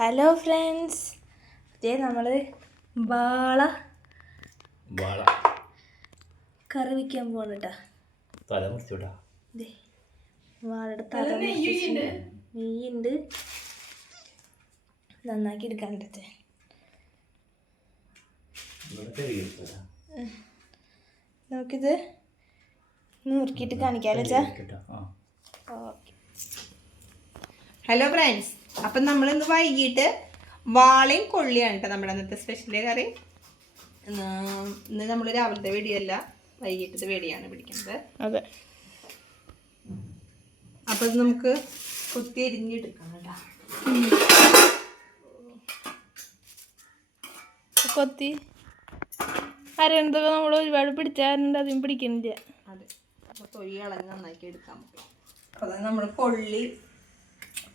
Hello friends, ഇതേ നമ്മൾ വാള കറി വയ്ക്കാൻ പോകണം കേട്ടോ. വാളയുടെ തല നെയ്യുണ്ട്, നന്നാക്കി എടുക്കാൻ പറ്റേ. നമുക്കിത് നുറുക്കിയിട്ട് കാണിക്കാമല്ലോ ചാ. ഓക്കെ. ഹലോ ഫ്രണ്ട്സ്, അപ്പം നമ്മളിന്ന് വൈകിട്ട് വാളയും കൊള്ളിയാണ് കേട്ടോ നമ്മുടെ അന്നത്തെ സ്പെഷ്യൽ കറി. ഇന്ന് നമ്മൾ രാവിലത്തെ വെടിയല്ല, വൈകിട്ടത്തെ വെടിയാണ് പിടിക്കുന്നത്. അതെ. അപ്പം ഇത് നമുക്ക് കുത്തി എരിഞ്ഞെടുക്കാം കേട്ടോ. കൊത്തി അരണ്ടൊക്കെ നമ്മൾ ഒരുപാട് പിടിച്ചാറുണ്ട്, അധികം പിടിക്കുന്നില്ല. അതെ, അപ്പോൾ തൊലി കളഞ്ഞ് നന്നാക്കി എടുക്കാം. അപ്പോൾ നമ്മൾ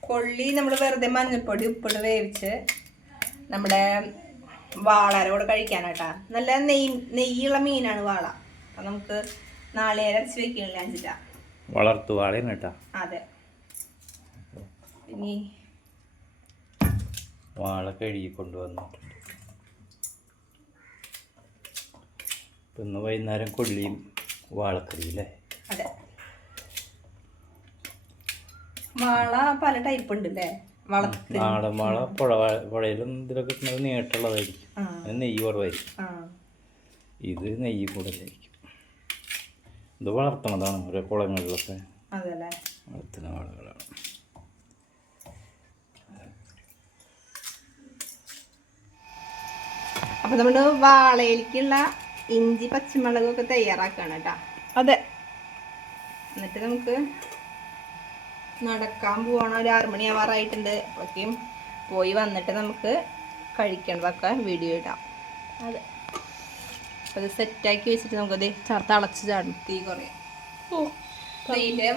കൊള്ളി നമ്മൾ വെറുതെ മഞ്ഞൾപ്പൊടി ഉപ്പിട്ട് വേവിച്ച് നമ്മുടെ വാളരോട് കഴിക്കാനാട്ടാ. നല്ല നെയ്യുള്ള മീനാണ് വാള. അപ്പം നമുക്ക് നാളേരം അരച്ച് വെക്കണില്ല അഞ്ചില്ല, വളർത്തു വാളയാണ് കേട്ടാ. അതെ. ഇനി വാള കഴുകി കൊണ്ടുവന്നിട്ടുണ്ട്. ഇന്ന് വൈകുന്നേരം കൊള്ളിയും വാളക്കറി അല്ലേ? അതെ. വാള പല ടൈപ്പ് ഉണ്ട് അല്ലേ? നാടൻ വാള പുഴയിലും ഇതിലൊക്കെ കിട്ടുന്നത് നീട്ടുള്ളതായിരിക്കും, അതിന് നെയ്യ് കുറവായിരിക്കും. ഇത് നെയ്യ് കൂടുതലായിരിക്കും. ഇത് വളർത്തണതാണ് ഓരോ കുളങ്ങളിലൊക്കെ വളർത്തുന്ന വാളകളാണ്. അപ്പൊ നമ്മള് വാളയിലേക്കുള്ള ഇഞ്ചി പച്ചമുളകൊക്കെ തയ്യാറാക്കാണ് കേട്ടാ. അതെ. എന്നിട്ട് നമുക്ക് നടക്കാൻ പോകണം. ഒരു 6 മണിയാവാറായിട്ടുണ്ട്. അപ്പോഴേക്കും പോയി വന്നിട്ട് നമുക്ക് കഴിക്കേണ്ടതൊക്കെ വീഡിയോ ഇടാം. അതെ. അപ്പോൾ അത് സെറ്റാക്കി വെച്ചിട്ട് നമുക്കത് ചേർത്ത് അളച്ച് ചാടും. തീ കുറയും. നെയ്യിലെ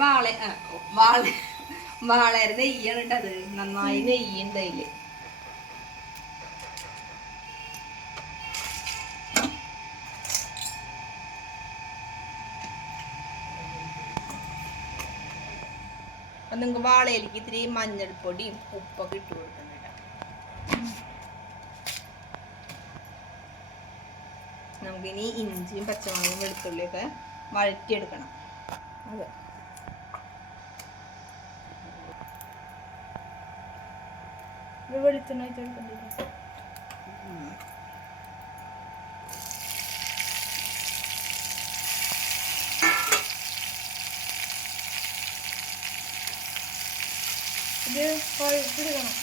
വാളയുടെ നെയ്യാണ് കേട്ടത്. നന്നായി നെയ്യുണ്ട് അതിൽ. അപ്പം നിങ്ങൾക്ക് വാളയിലേക്ക് ഇത്തിരി മഞ്ഞൾപ്പൊടിയും ഉപ്പൊക്കെ ഇട്ട് കൊടുക്കണം കേട്ടോ. നമുക്കിനി ഇഞ്ചിയും പച്ചമുളകും വെളുത്തുള്ളിയൊക്കെ വഴറ്റിയെടുക്കണം. അതെ. വെളിച്ചെണ്ണ ഒഴിച്ചെടുക്കണ്ടേ? ഇത് കുഴച്ചെടുക്കണം.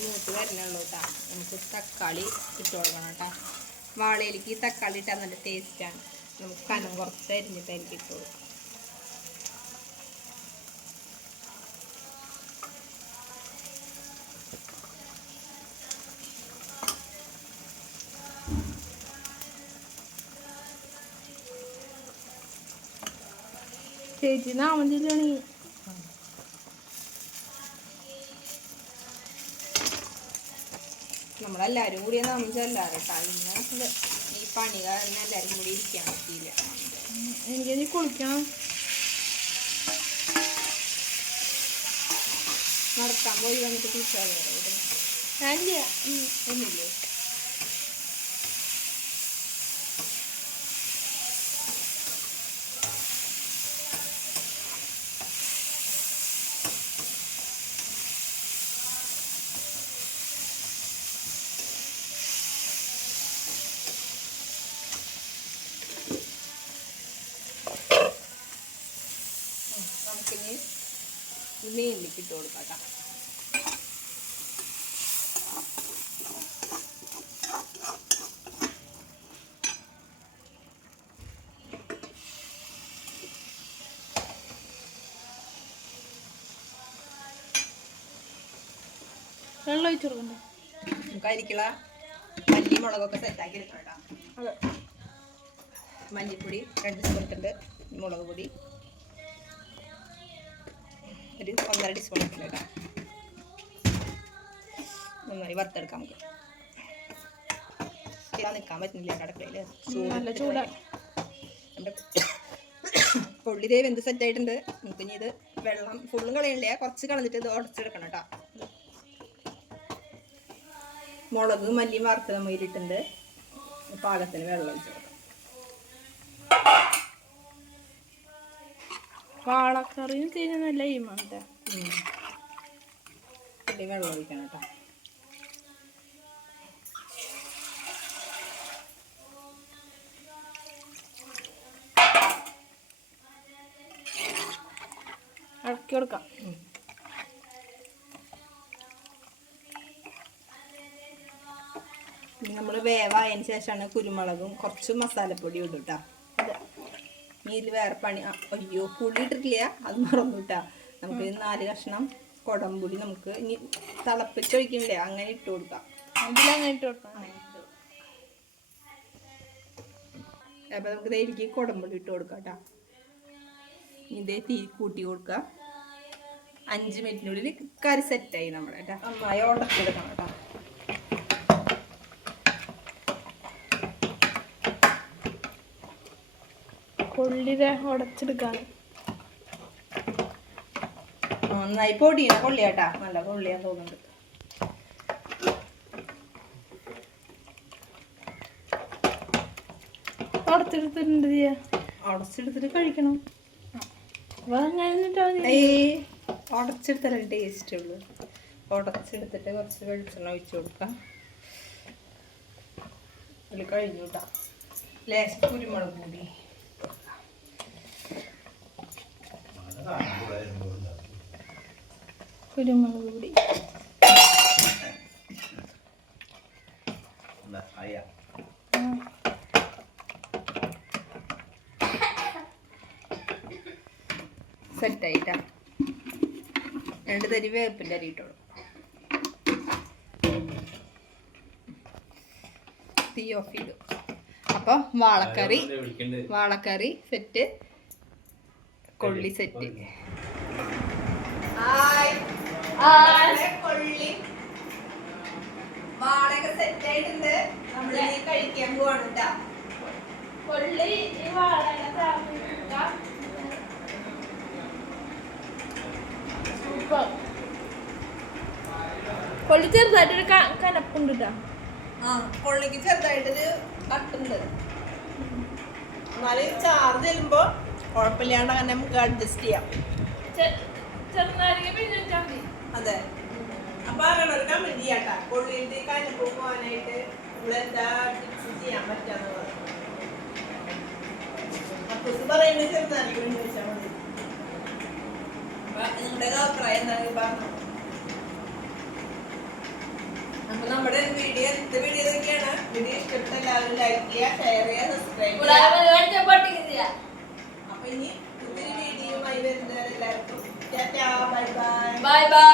മൂത്ത് വരണുള്ളൂ കേട്ടോ. നമുക്ക് തക്കാളി ഇട്ട് കൊടുക്കണം കേട്ടോ. വാളയിലേക്ക് തക്കാളി ഇട്ടാൽ നല്ല ടേസ്റ്റാണ്. നമുക്ക് കനം കുറച്ച് അരിഞ്ഞിട്ട് അതിലേക്ക് ഇട്ട് കൊടുക്കാം. ചേച്ചി നാമഞ്ചിലാണ്. നമ്മളെല്ലാവരും കൂടി നാമഞ്ചല്ലാറ് കേട്ടോ. ഇന്ന് ഈ പണി കാരണം എല്ലാവരും കൂടി ഇരിക്കാൻ പറ്റിയില്ല. എനിക്കത് കുളിക്കണം. നടക്കാൻ പോയി വന്നിട്ട് തിരിച്ചാൽ ഞാനില്ല. ഒന്നില്ലേ? നമുക്കിനി മീനിലേക്ക് ഇട്ട് കൊടുക്കാം കേട്ടോ. വെള്ളം ഒഴിച്ചു കൊടുക്കണ്ടേ? നമുക്ക് അതിലേക്കുള്ള മല്ലി മുളകൊക്കെ സെറ്റാക്കി എടുക്കാം കേട്ടോ. അതെ. മല്ലിപ്പൊടി 2 സ്പൂൺ ഇട്ടുണ്ട്. മുളക് പൊടി ഒരു 1.5 ടീസ്പൂൺ ഇട്ടുണ്ട് കേട്ടോ. നന്നായി വറുത്തെടുക്കാം നമുക്ക്. നിൽക്കാൻ പറ്റുന്നില്ല അടുക്കളയില്. നല്ല ചൂടാ. നമ്മുടെ കൊള്ളി ദേ വെന്ത് സെറ്റായിട്ടുണ്ട്. നമുക്ക് ഇനി ഇത് വെള്ളം ഫുള്ളും കളയണില്ല, കുറച്ച് കളഞ്ഞിട്ട് ഇത് ഉടച്ചെടുക്കണം കേട്ടോ. മുളക് മല്ലി വറുത്തത് മൊയിലിട്ടുണ്ട്. പാകത്തിന് വെള്ളം ഒഴിച്ചു കൊടുക്കാം. വാളക്കറിയും ചെയ്യുന്ന നല്ല ഈമാണ് വെള്ളം ഒഴിക്കണം കേട്ടോ. ഇളക്കി കൊടുക്കാം. നമ്മൾ വേവായതിന് ശേഷമാണ് കുരുമുളകും കുറച്ച് മസാലപ്പൊടി ഇടും കേട്ടോ. ഇതിൽ വേറെ പണി. അയ്യോ പുളി ഇട്ടിട്ടില്ല, അത് മറന്നു കേട്ടാ. നമുക്ക് 4 കഷ്ണം കുടംപുളി നമുക്ക് ഇനി തിളപ്പിച്ചൊഴിക്കണില്ലേ അങ്ങനെ ഇട്ട് കൊടുക്കാം. അതിലങ്ങനെ ഇട്ട് കൊടുക്കാം. അപ്പം നമുക്ക് ഇതിലേക്ക് കുടംപുളി ഇട്ട് കൊടുക്കാം കേട്ടോ. ഇതേ തീ കൂട്ടി കൊടുക്കുക. 5 മിനിറ്റിനുള്ളിൽ കറി സെറ്റായി നമ്മുടെ കേട്ടോ. നന്നായി ഉടച്ചെടുക്കണം കേട്ടോ. കൊള്ളിരെ ഉടച്ചെടുക്കാൻ നന്നായി പൊടിയണ കൊള്ളിയാട്ടാ. നല്ല കൊള്ളിയാ തോന്നുന്നുണ്ട്. ഉടച്ചെടുത്തിട്ടുണ്ട്. ഉടച്ചെടുത്തിട്ട് കഴിക്കണം. ഉടച്ചെടുത്താലേ ടേസ്റ്റ് ഉള്ളൂ. ഉടച്ചെടുത്തിട്ട് കുറച്ച് വെളിച്ചെണ്ണ ഒഴിച്ചു കൊടുക്കാം. അതിൽ കഴിഞ്ഞു കേട്ടോ. ലേശം കുരുമുളക് പൊടി. കുരുമുളക് പൊടി സെറ്റായിട്ടാ. 2 തരി വേപ്പിൻ്റെ അരി ഇട്ടോളൂ. തീ ഓഫ് ചെയ്തു. അപ്പോൾ വാളക്കറി സെറ്റ്, കൊള്ളി സെറ്റ്. കൊള്ളി വാളൊക്കെ സെറ്റായിട്ടുണ്ട്. നമ്മൾ കഴിക്കാൻ പോവാണ് കേട്ടാ. കൊള്ളി കൊള്ളി ചെറുതായിട്ടൊരു കനപ്പുണ്ട് കേട്ടോ. കൊള്ളിക്ക് ചെറുതായിട്ടൊരു കട്ടുണ്ട്. എന്നാലും ചാർജ് ചെല്ലുമ്പോ കുഴപ്പമില്ലാണ്ട് അങ്ങനെ നമുക്ക് അഡ്ജസ്റ്റ് ചെയ്യാം. അതെ. അപ്പൊ ഒരു കമന്റ് ചെയ്യാട്ടാ. കൊള്ളിന്റെ കനപ്പ് പോകാനായിട്ട് നമ്മളെന്താ ടിപ്സ് ചെയ്യാൻ പറ്റാന്നുള്ളത് പറയുന്നത് ചെറുതായിരിക്കും ചോദിച്ചാൽ മതി. നിങ്ങളുടെ അഭിപ്രായം എന്താണെന്ന് പറഞ്ഞു. അപ്പൊ നമ്മുടെ വീഡിയോ ഇതൊക്കെയാണ്. വീഡിയോ ഇഷ്ടപ്പെട്ട എല്ലാവരും ലൈക്ക് ചെയ്യുക, ഷെയർ ചെയ്യുക, സബ്സ്ക്രൈബ് ചെയ്യുക. അപ്പൊ ഇനി പുതിയൊരു വീഡിയോയുമായി വരുന്നവരെല്ലാവർക്കും ടാറ്റാ, ബൈ ബൈ.